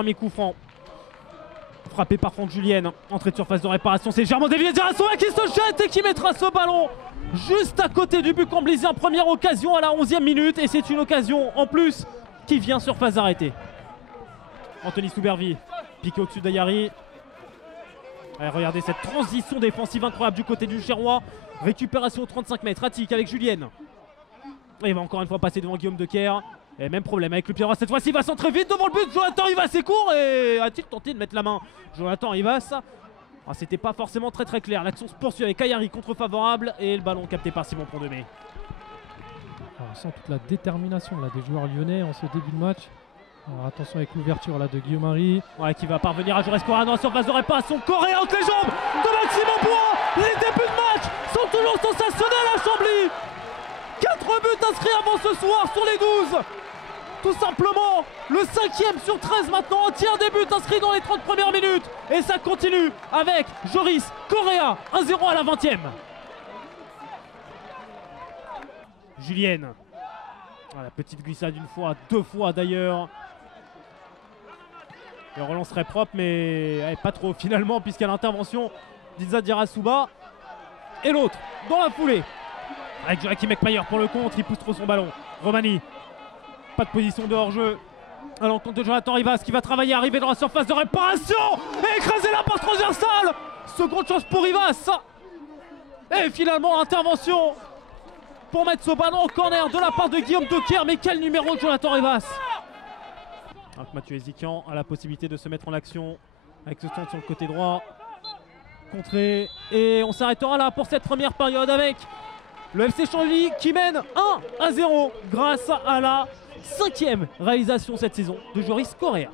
premier coup franc. Frappé par Franck Julienne. Entrée de surface de réparation. C'est légèrement dévié. Dirasova qui se jette et qui mettra ce ballon juste à côté du but camblisien. Première occasion à la 11e minute. Et c'est une occasion en plus qui vient sur phase arrêtée. Anthony Soubervi. Piqué au-dessus d'Ayari. Regardez cette transition défensive incroyable du côté du Chérois. Récupération aux 35 mètres. Atik avec Julienne. Et il va encore une fois passer devant Guillaume Decker. Et même problème avec le pied droit. Cette fois-ci, il va centrer vite devant le but. Jonathan Rivas est court. Et a-t-il tenté de mettre la main? Jonathan Rivas. Ah, c'était pas forcément très clair. L'action se poursuit avec Ayari contre favorable. Et le ballon capté par Simon Pondemé. On sent toute la détermination là, des joueurs lyonnais en ce début de match. Alors, attention avec l'ouverture là de Guillaume Henry. Ouais, qui va parvenir à Jaurès Correa dans la surface de réparation. Correa entre les jambes de Maxime Bois. Les débuts de match sont toujours sensationnels à Chambly. 4 buts inscrits avant ce soir sur les 12. Tout simplement, le 5e sur 13 maintenant. Un tiers des buts inscrits dans les 30 premières minutes. Et ça continue avec Joris Correa. 1-0 à la 20e. Julienne. Ah, la petite glissade une fois, deux fois d'ailleurs. Le relance serait propre, mais pas trop finalement, puisqu'à l'intervention d'Ilza Dirasouba. Et l'autre, dans la foulée, avec Joachim Ekmayer pour le contre, il pousse trop son ballon. Romani, pas de position de hors-jeu. À l'encontre de Jonathan Rivas qui va travailler, arriver dans la surface de réparation et écraser la passe transversale. Seconde chance pour Rivas. Et finalement, intervention pour mettre ce ballon en corner de la part de Guillaume Decker. Mais quel numéro de Jonathan Rivas! Alors Mathieu Ezikian a la possibilité de se mettre en action avec ce centre sur le côté droit. Contré. Et on s'arrêtera là pour cette première période avec le FC Chambly qui mène 1-0 grâce à la 5e réalisation cette saison de Joris Correa.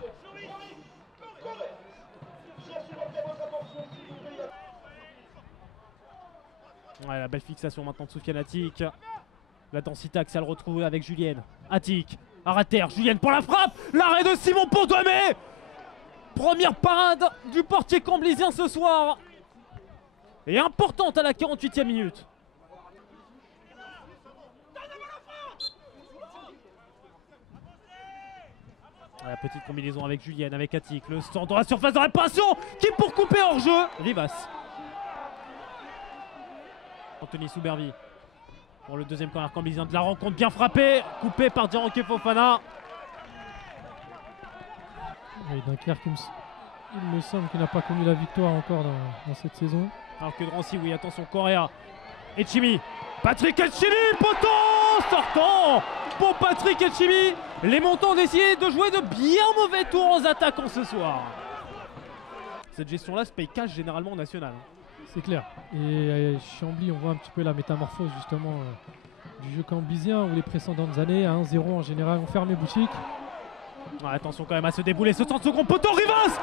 Ouais, la belle fixation maintenant de Soufiane Atik. La densité axiale retrouvée avec Julienne. Atik, arrêt terre, Julienne pour la frappe. L'arrêt de Simon Pondemé. Première parade du portier camblisien ce soir. Et importante à la 48e minute. La petite combinaison avec Julienne, avec Atik. Le centre dans la surface de réparation qui pour couper hors jeu. Rivas. Anthony Soubervi pour le deuxième corner camblisien de la rencontre, bien frappé, coupé par Dianke Fofana. Oui, Dunkerque, il me semble qu'il n'a pas connu la victoire encore dans cette saison. Alors que Drancy, oui, attention, Correa. Etchimi, Patrick Etchimi, poteau sortant pour Patrick Etchimi. Les montants ont décidé de jouer de bien mauvais tours aux attaquants ce soir. Cette gestion-là se paye cash généralement en national. C'est clair. Et Chambly, on voit un petit peu la métamorphose justement du jeu camblisien où les précédentes années, à 1-0 en général, ont fermé boutique. Ouais, attention quand même à se débouler ce 30 secondes poteau. Rivas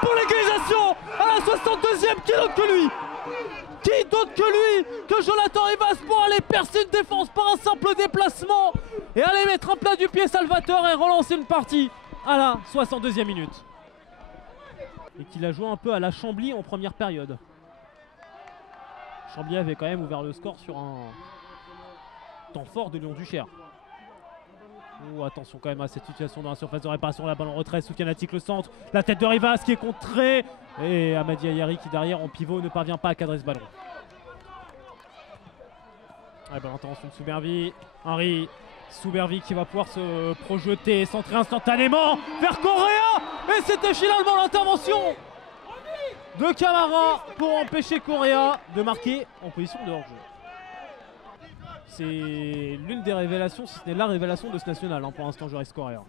pour l'égalisation à la 62e. Qui d'autre que lui? Qui d'autre que lui que Jonathan Rivas pour aller percer une défense par un simple déplacement et aller mettre un plat du pied Salvatore et relancer une partie à la 62e minute. Et qu'il a joué un peu à la Chambly en première période. Chambly avait quand même ouvert le score sur un temps fort de Lyon-Duchère. Oh, attention quand même à cette situation dans la surface de réparation. La balle en retrait, Soufiane Atik le centre. La tête de Rivas qui est contrée. Et Amadi Ayari qui derrière en pivot ne parvient pas à cadrer ce ballon. Ouais, bonne intervention de Soubervi. Henry. Soubervi qui va pouvoir se projeter, centrer instantanément vers Correa. Et c'était finalement l'intervention de Camara pour empêcher Correa de marquer en position de hors-jeu. C'est l'une des révélations, si ce n'est la révélation de ce national pour l'instant, Joris Correa.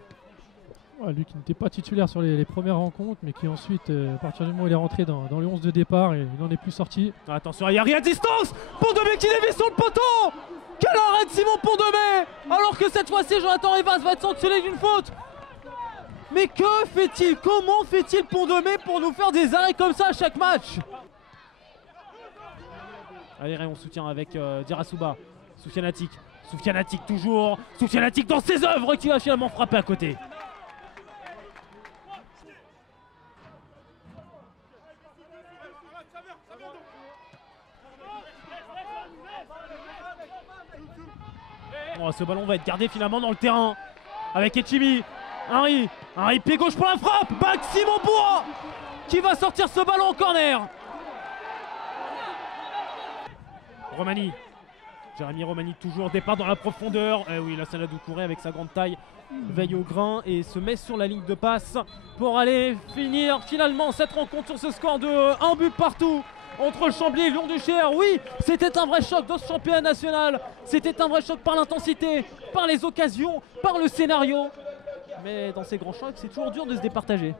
Ouais, lui qui n'était pas titulaire sur les premières rencontres, mais qui ensuite, à partir du moment où il est rentré dans le 11 de départ, et il n'en est plus sorti. Attention à Yari à distance. Pondemé qui dévie sur le poteau. Quel arrêt de Simon Pondemé. Alors que cette fois-ci Jonathan Rivas va être sanctionné d'une faute. Mais que fait-il? Comment fait-il Pondemé pour nous faire des arrêts comme ça à chaque match? Allez, on soutient avec Dirasouba. Soufiane Atik toujours. Soufiane Atik dans ses œuvres qui va finalement frapper à côté. Oh, ce ballon va être gardé finalement dans le terrain avec Etchimi. Henry Un pied gauche pour la frappe. Maxime Aubois qui va sortir ce ballon en corner. Romani. Jérémy Romani toujours départ dans la profondeur. Oui, là Salah Doucouré avec sa grande taille veille au grain et se met sur la ligne de passe pour aller finir finalement cette rencontre sur ce score de 1 but partout entre Chambly et Lyon-Duchère. Oui, c'était un vrai choc dans ce championnat national. C'était un vrai choc par l'intensité, par les occasions, par le scénario. Mais dans ces grands chocs, c'est toujours dur de se départager.